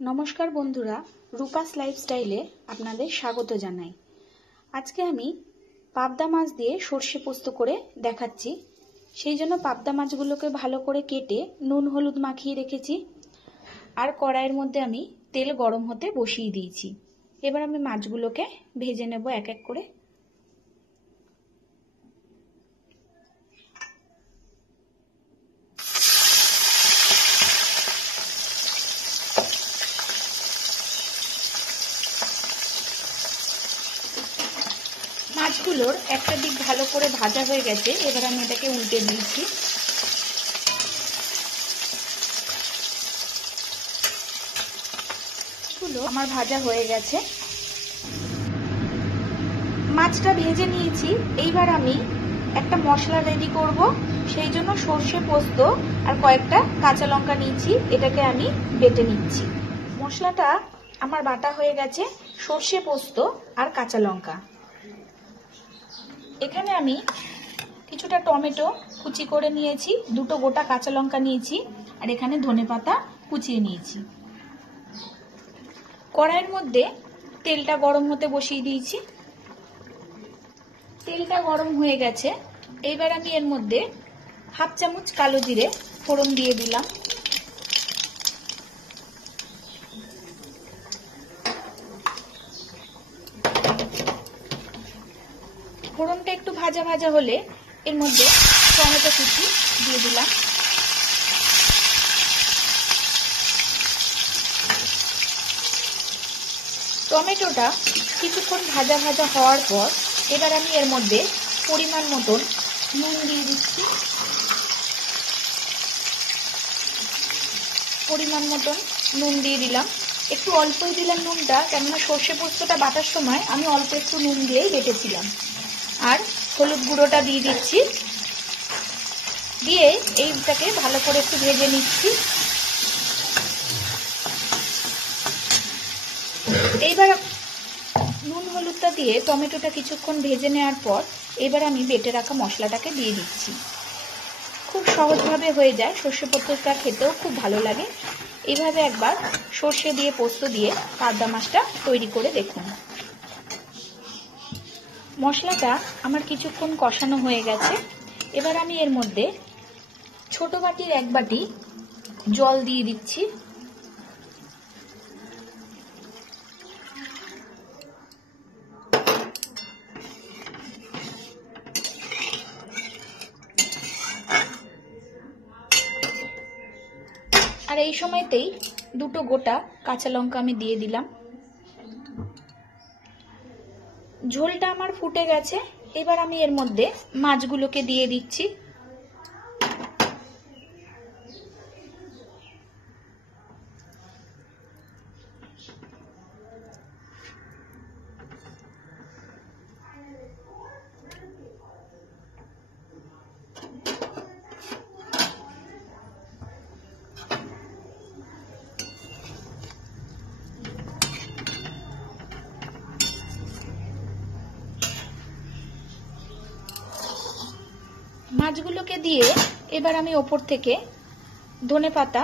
नमस्कार बंधुरा रूपास लाइफस्टाइले आपनादेर स्वागत जानाई। आजके आमी पाबदा माछ दिए सर्षे पोस्त करे देखाच्छि। सेई जोन्नो पाबदा माछगुलोके भालो करे केटे नुन हलुद माखिए रेखेछि आर कड़ाइयेर मध्य आमी तेल गरम होते बसिए दिएछि। एबार आमी माछगुलोके भेजे नेब एक एक करे। माछगुलोर একটা দিক ভালো করে ভাজা হয়ে গেছে। এবার আমি এটাকে উল্টে দিয়েছি। মাছগুলো আমার ভাজা হয়ে গেছে। মাছটা ভেজে নিয়েছি। এইবার আমি একটা মশলা রেডি করব। সেই জন্য সরষে পোস্ত আর কয়েকটা কাঁচা লঙ্কা নিয়েছি। এটাকে আমি বেটে নিচ্ছি। মশলাটা আমার বাটা হয়ে গেছে। সরষে পোস্ত আর কাঁচা লঙ্কা। এখানে আমি কিছুটা টমেটো কুচি করে নিয়েছি, দুটো গোটা কাঁচা লঙ্কা নিয়েছি আর এখানে ধনেপাতা কুচিয়ে নিয়েছি। কড়াইয়ের মধ্যে তেলটা গরম হতে বসিয়ে দিয়েছি। তেলটা গরম হয়ে গেছে। এইবার আমি এর মধ্যে হাফ চামচ কালো জিরে ফোড়ন দিয়ে দিলাম। ফোড়নটা একটু ভাজা ভাজা হলে এর মধ্যে টমেটো কুচি দিয়ে দিলাম। টমেটোটা কিছুক্ষণ ভাজা ভাজা হওয়ার পর এবার আমি এর মধ্যে পরিমাণ মতন নুন দিয়ে দিচ্ছি। পরিমাণ মতন নুন দিয়ে দিলাম। একটু অল্পই দিলাম নুনটা, কেননা সর্ষে পোস্তটা বাটার সময় আমি অল্প একটু নুন দিয়েই বেটেছিলাম। আর হলুদ গুঁড়োটা দিয়ে দিচ্ছি। দিয়ে এইটাকে ভালো করে একটু ভেজে নিচ্ছি। এইবার নুন হলুদটা দিয়ে টমেটোটা কিছুক্ষণ ভেজে নেওয়ার পর এবার আমি বেটে রাখা মশলাটাকে দিয়ে দিচ্ছি। খুব সহজভাবে হয়ে যায়। সর্ষে পোস্তটা খেতেও খুব ভালো লাগে। এইভাবে একবার সর্ষে দিয়ে পোস্ত দিয়ে পাবদা মাছটা তৈরি করে দেখুন। মশলাটা আমার কিছুক্ষণ কষানো হয়ে গেছে। এবার আমি এর মধ্যে ছোট বাটির এক বাটি জল দিয়ে দিচ্ছি। আর এই সময়তেই দুটো গোটা কাঁচা লঙ্কা আমি দিয়ে দিলাম। ঝোলটা আমার ফুটে গেছে। এবার আমি এর মধ্যে মাছগুলোকে দিয়ে দিচ্ছি। মাছগুলোকে দিয়ে এবার আমি ওপর থেকে ধনেপাতা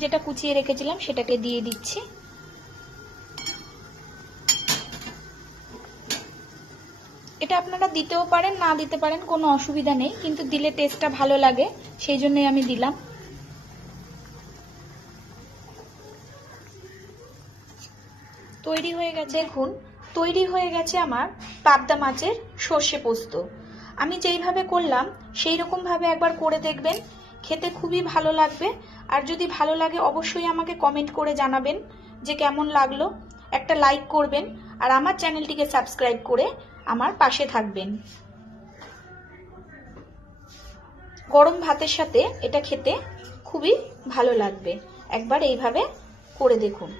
যেটা কুচিয়ে রেখেছিলাম সেটাকে দিয়ে দিচ্ছি। এটা আপনারা দিতেও পারেন, না দিতে পারেন, কোনো অসুবিধা নেই, কিন্তু দিলে টেস্টটা ভালো লাগে, সেই জন্যই আমি দিলাম। তৈরি হয়ে গেছে। দেখুন, তৈরি হয়ে গেছে আমার পাবদা মাছের সর্ষে পোস্ত। আমি যেইভাবে করলাম সেই রকম ভাবে একবার করে দেখবেন, খেতে খুবই ভালো লাগবে। আর যদি ভালো লাগে অবশ্যই আমাকে কমেন্ট করে জানাবেন যে কেমন লাগলো। একটা লাইক করবেন আর আমার চ্যানেলটিকে সাবস্ক্রাইব করে আমার পাশে থাকবেন। গরম ভাতের সাথে এটা খেতে খুবই ভালো লাগবে। একবার এইভাবে করে দেখুন।